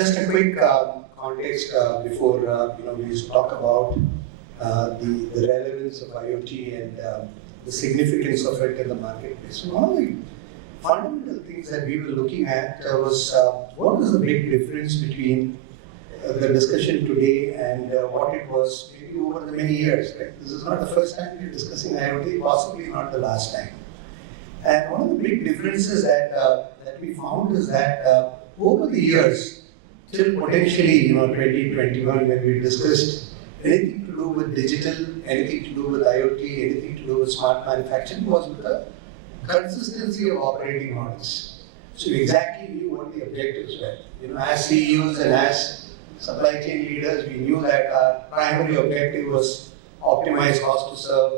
Just a quick context before we talk about the relevance of IoT and the significance of it in the marketplace. So one of the fundamental things that we were looking at was what was the big difference between the discussion today and what it was maybe over the many years. Right? This is not the first time we're discussing IoT, possibly not the last time. And one of the big differences that we found is that over the years, till potentially 2021, when we discussed anything to do with digital, anything to do with IoT, anything to do with smart manufacturing, was with the consistency of operating models. So we exactly knew what the objectives were. As CEOs and as supply chain leaders, we knew that our primary objective was optimize cost to serve,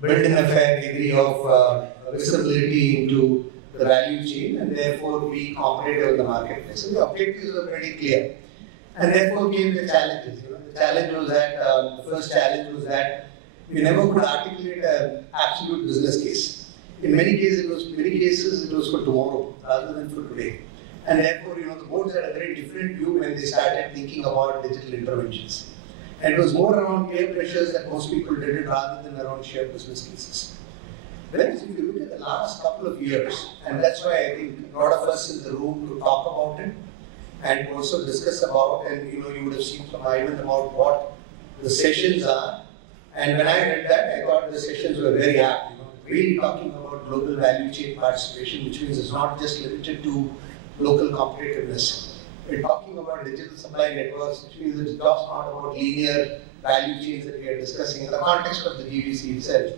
build in a fair degree of visibility into the value chain, and therefore be competitive in the marketplace. So the objectives were pretty clear. And therefore came the challenges. The challenge was that, the first challenge was that we never could articulate an absolute business case. In many cases it was for tomorrow rather than for today. And therefore, the boards had a very different view when they started thinking about digital interventions. And it was more around peer pressures that most people did it rather than around shared business cases. Whereas if you look at the last couple of years, and that's why I think a lot of us in the room to talk about it and also discuss about, and you would have seen from Ivan about what the sessions are. And when I read that, I thought the sessions were very apt. Really talking about global value chain participation, which means it's not just limited to local competitiveness. We're talking about digital supply networks, which means it's just not about linear value chains that we are discussing in the context of the GVC itself.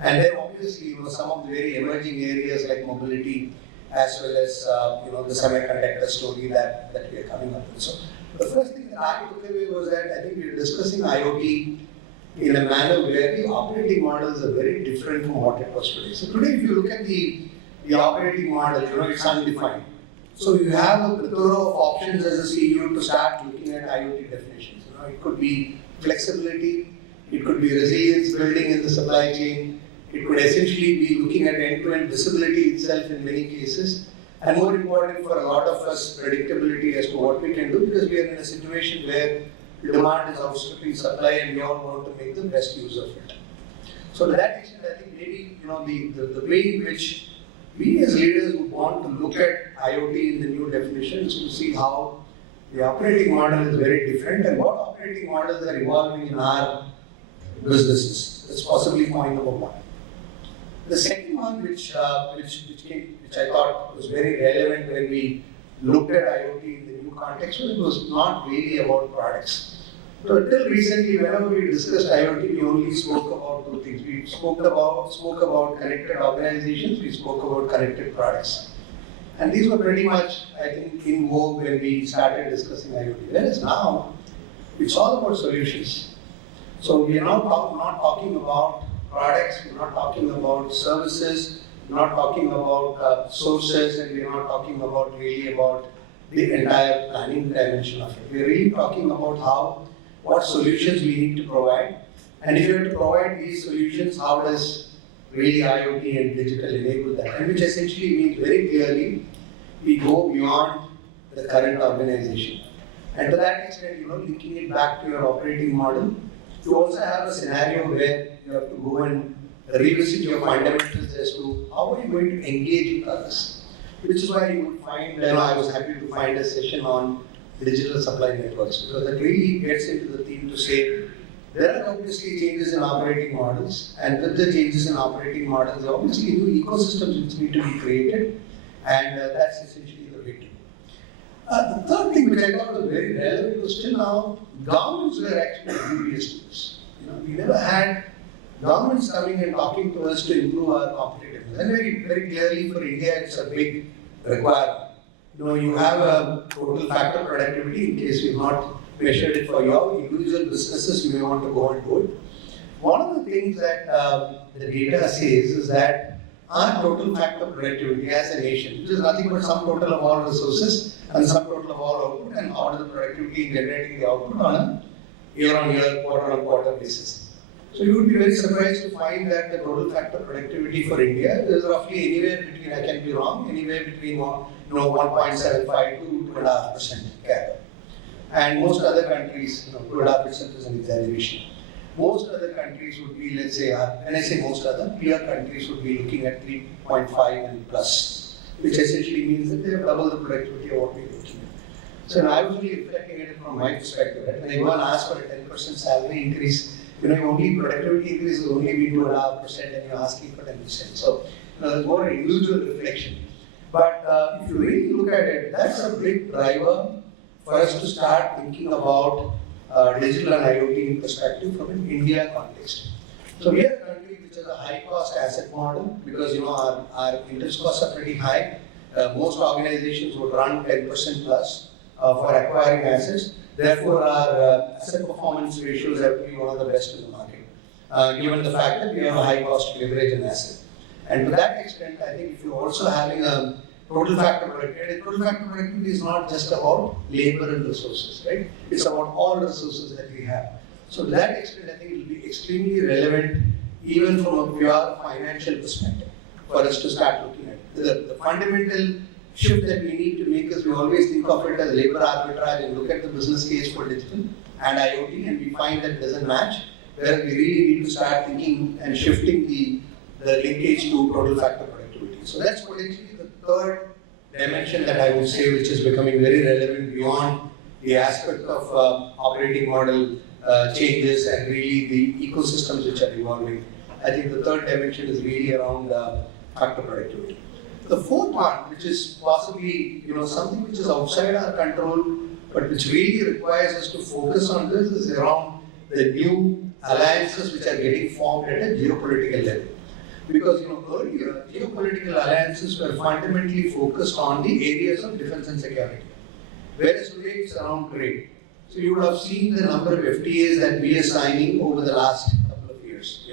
And then obviously, some of the very emerging areas like mobility, as well as the semiconductor story that we are coming up with. So the first thing that I took away was that I think we are discussing IoT in a manner where the operating models are very different from what it was today. So today, if you look at the operating model, it's undefined. So you have a plethora of options as a CEO to start looking at IoT definitions. It could be flexibility, it could be resilience building in the supply chain, it could essentially be looking at end-to-end visibility itself in many cases, and more important for a lot of us, predictability as to what we can do, because we are in a situation where demand is outstripping supply and we all want to make the best use of it. So to that extent, I think maybe the way in which we as leaders would want to look at IoT in the new definitions to see how the operating model is very different and what operating models are evolving in our businesses. That's possibly point number one. The second one, which I thought was very relevant when we looked at IoT in the new context, it was not really about products. So until recently, whenever we discussed IoT, we only spoke about two things. We spoke about connected organizations, we spoke about connected products. And these were pretty much, I think, in vogue when we started discussing IoT. Whereas now, it's all about solutions. So we are now not talking about products, we're not talking about services, we're not talking about sources, and we're not talking about the entire planning dimension of it. We're really talking about what solutions we need to provide. And if you have to provide these solutions, how does really IoT and digital enable that? And which essentially means very clearly, we go beyond the current organization. And to that extent, linking it back to your operating model, you also have a scenario where you have to go and revisit your fundamentals as to how are you going to engage with others. Which is why you would find, I was happy to find a session on digital supply networks, because that really gets into the theme to say there are obviously changes in operating models, and with the changes in operating models, there are obviously new ecosystems which need to be created, and that's essentially the way to go. The third thing which I thought was very relevant was till now, governments were actually oblivious to this. We never had governments coming and talking to us to improve our competitiveness. And very, very clearly for India, it's a big requirement. You have a total factor productivity in case we've not measured it for your individual businesses, you may want to go and do it. One of the things that the data says is that our total factor productivity as a nation, which is nothing but sum total of all resources and sum total of all output, and how does the productivity in generating the output on a year-on-year, quarter-on-quarter basis. So you would be very surprised to find that the total factor productivity for India is roughly anywhere between, I can be wrong, anywhere between 1.75 to 2.5%. CAGR. And most other countries, Europe itself is an exaggeration. Most other countries would be, let's say, when I say most other, peer countries would be looking at 3.5 and plus, which essentially means that they have double the productivity of what we're looking at. So I was really reflecting it from my perspective. Right? When anyone asks for a 10% salary increase, your only productivity increase will only be 2.5% and you're asking for 10%. So there's more individual reflection. But if you really look at it, that's a big driver for us to start thinking about digital and IoT in perspective from an India context. So we are a country which has a high cost asset model because our interest costs are pretty high. Most organizations would run 10% plus for acquiring assets. Therefore, our asset performance ratios have to be one of the best in the market, given the fact that we have a high cost leverage in asset. And to that extent, I think if you're also having a total factor productivity is not just about labor and resources, right? It's about all resources that we have. So to that extent, I think it will be extremely relevant even from a pure financial perspective for us to start looking at it. The fundamental shift that we need to make is we always think of it as labor arbitrage and look at the business case for digital and IoT, and we find that it doesn't match, where we really need to start thinking and shifting the linkage to total factor productivity. So that's potentially the third dimension that I would say which is becoming very relevant beyond the aspect of operating model changes and really the ecosystems which are evolving. I think the third dimension is really around factor productivity. The fourth one, which is possibly something which is outside our control, but which really requires us to focus on this, is around the new alliances which are getting formed at a geopolitical level. Because earlier, geopolitical alliances were fundamentally focused on the areas of defense and security, whereas today it's around trade. So you would have seen the number of FTAs that we are signing over the last couple of years.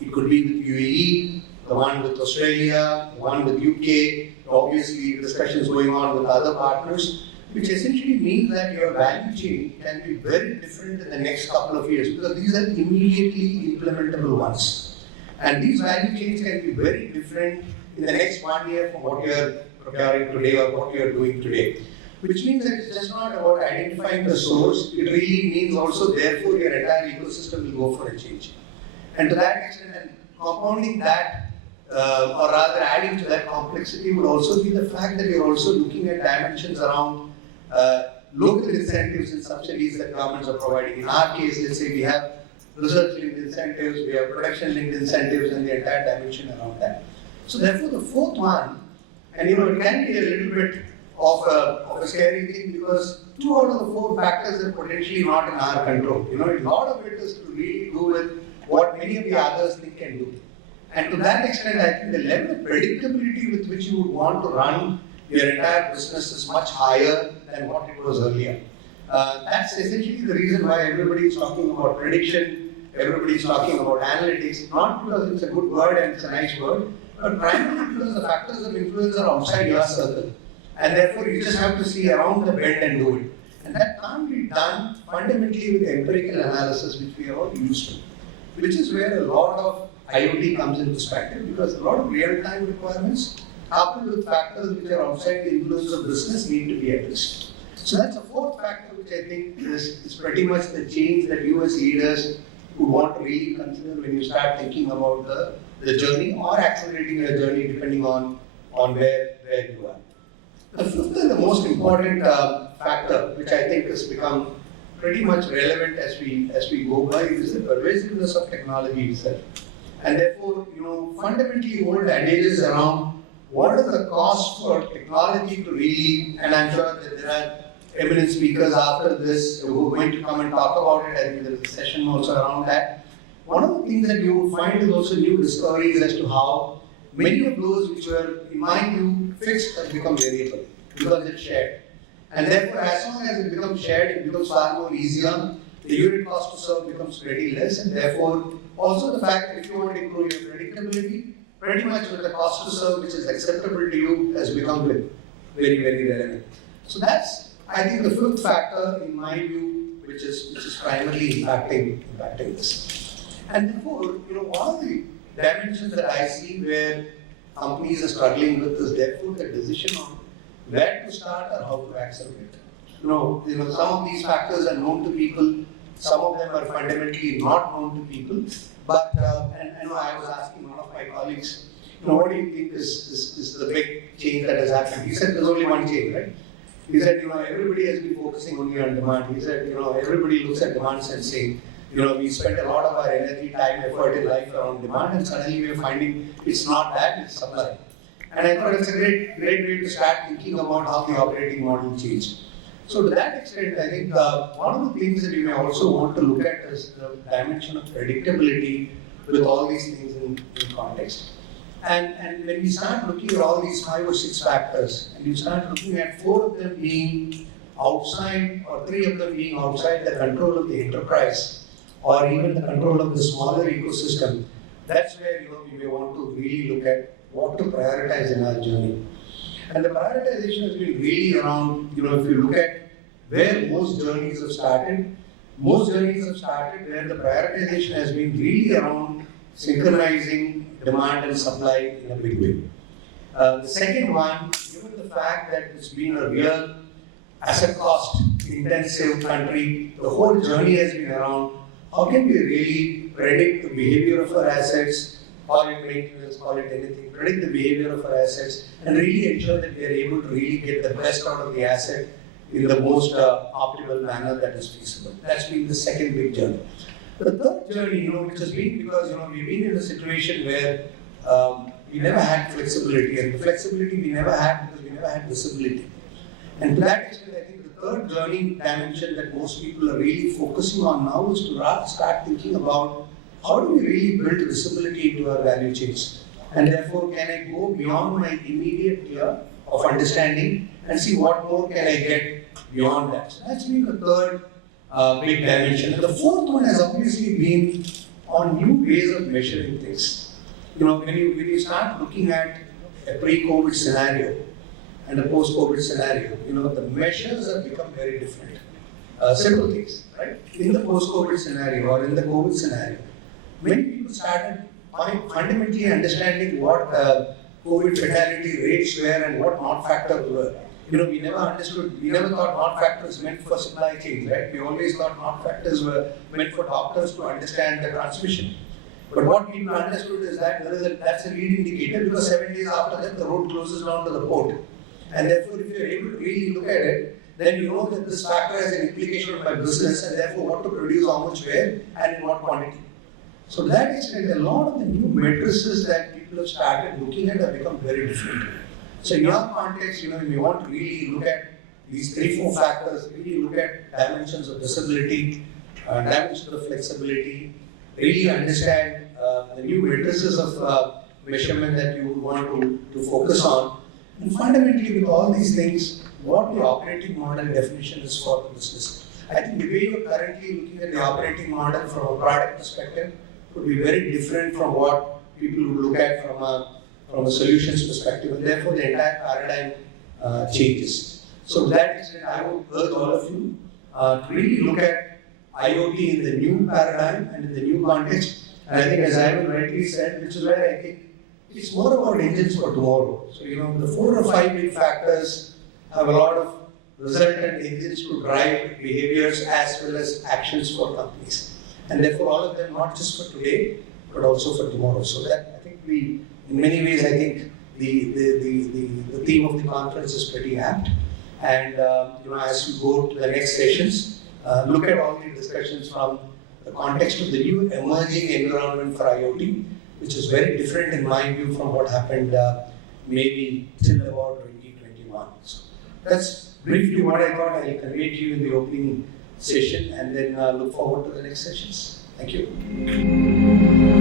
It could be with UAE, the one with Australia, the one with UK, obviously discussions going on with other partners, which essentially means that your value chain can be very different in the next couple of years because these are immediately implementable ones. And these value chains can be very different in the next 1 year from what you are procuring today or what you are doing today. Which means that it's just not about identifying the source, it really means also therefore your entire ecosystem will go for a change. And to that extent, and compounding that, or rather adding to that complexity would also be the fact that you're also looking at dimensions around local incentives and subsidies that governments are providing. In our case, let's say we have research-linked incentives, we have production-linked incentives, and the entire dimension around that. So therefore, the fourth one, and it can be a little bit of a scary thing because 2 out of the 4 factors are potentially not in our control. A lot of it is to really do with what many of the others think can do. And to that extent, I think the level of predictability with which you would want to run your entire business is much higher than what it was earlier. That's essentially the reason why everybody is talking about prediction, everybody is talking about analytics, not because it's a good word and it's a nice word, but primarily because the factors of influence are outside your circle. And therefore, you just have to see around the bend and do it. And that can't be done fundamentally with empirical analysis, which we are all used to. Which is where a lot of IoT comes into perspective, because a lot of real-time requirements, coupled with factors which are outside the influence of business, need to be addressed. So that's a fourth factor, which I think is pretty much the change that you as leaders would want to really consider when you start thinking about the journey or accelerating your journey, depending on where you are. The fifth and the most important factor, which I think has become pretty much relevant as we go by, is the pervasiveness of technology itself. And therefore, fundamentally old adages around what are the costs for technology to really, and I'm sure that there are eminent speakers after this who are going to come and talk about it. I think there is a session also around that. One of the things that you will find is also new discoveries as to how many of those which were, in my view, fixed have become variable because it's shared. And therefore, as long as it becomes shared, it becomes far more easier. The unit cost to serve becomes pretty less, and therefore, also the fact that if you want to improve your predictability, pretty much with the cost to serve which is acceptable to you has become very, very relevant. So that's, I think, the fifth factor in my view, which is primarily impacting this. And therefore, one of the dimensions that I see where companies are struggling with is therefore the decision on where to start or how to accelerate. Some of these factors are known to people, some of them are fundamentally not known to people. But and I was asking one of my colleagues, what do you think is the big change that has happened? He said there's only one change, right? He said, everybody has been focusing only on demand. He said, everybody looks at demand and saying, we spend a lot of our energy, time, effort in life around demand, and suddenly we are finding it's not that, it's supply. And I thought it's a great way to start thinking about how the operating model changed. So to that extent, I think one of the things that you may also want to look at is the dimension of predictability with all these things in context. And when we start looking at all these 5 or 6 factors, and you start looking at 4 of them being outside, or 3 of them being outside the control of the enterprise, or even the control of the smaller ecosystem, that's where we may want to really look at what to prioritize in our journey. And the prioritization has been really around, if you look at where most journeys have started where the prioritization has been really around synchronizing demand and supply in a big way. The second one, given the fact that it's been a real asset cost intensive country, the whole journey has been around how can we really predict the behavior of our assets, call it maintenance, call it anything, predict the behavior of our assets, and really ensure that we are able to really get the best out of the asset in the most optimal manner that is feasible. That's been the second big journey. The third journey, which has been because we've been in a situation where we never had flexibility, and the flexibility we never had because we never had visibility. And to that extent, I think the third journey dimension that most people are really focusing on now is to start thinking about how do we really build visibility into our value chains, and therefore can I go beyond my immediate tier of understanding and see what more can I get beyond that. So that's been the third big dimension. And the fourth one has obviously been on new ways of measuring things. When you start looking at a pre-COVID scenario and a post-COVID scenario, the measures have become very different. Simple things, right? In the post-COVID scenario or in the COVID scenario, many people started fundamentally understanding what COVID fatality rates were and what not factors were. We never thought not factors meant for supply chains, right? We always thought not factors were meant for doctors to understand the transmission. But what people understood is that that's a lead indicator because 7 days after that the road closes down to the port. And therefore, if you're able to really look at it, then you know that this factor has an implication on my business and therefore what to produce, how much, where, and in what quantity. So to that extent, a lot of the new matrices that people have started looking at have become very different. So in your context, you want to really look at these 3-4 factors, really look at dimensions of visibility, dimensions of flexibility, really understand the new matrices of measurement that you would want to focus on. And fundamentally, with all these things, what the operating model definition is for the business. I think the way you're currently looking at the operating model from a product perspective could be very different from what people would look at from a solutions perspective, and therefore the entire paradigm changes. So to that extent, I would urge all of you to really look at IoT in the new paradigm and in the new context. And I think, as Ivan rightly said, which is where I think it's more about engines for tomorrow. So the 4 or 5 big factors have a lot of resultant engines to drive behaviors as well as actions for companies. And therefore, all of them not just for today, but also for tomorrow. So that I think in many ways, I think the theme of the conference is pretty apt. And as you go to the next sessions, look at all the discussions from the context of the new emerging environment for IoT, which is very different in my view from what happened maybe till about 2021. So that's briefly what I thought I'll convey to you in the opening session, and then look forward to the next sessions. Thank you.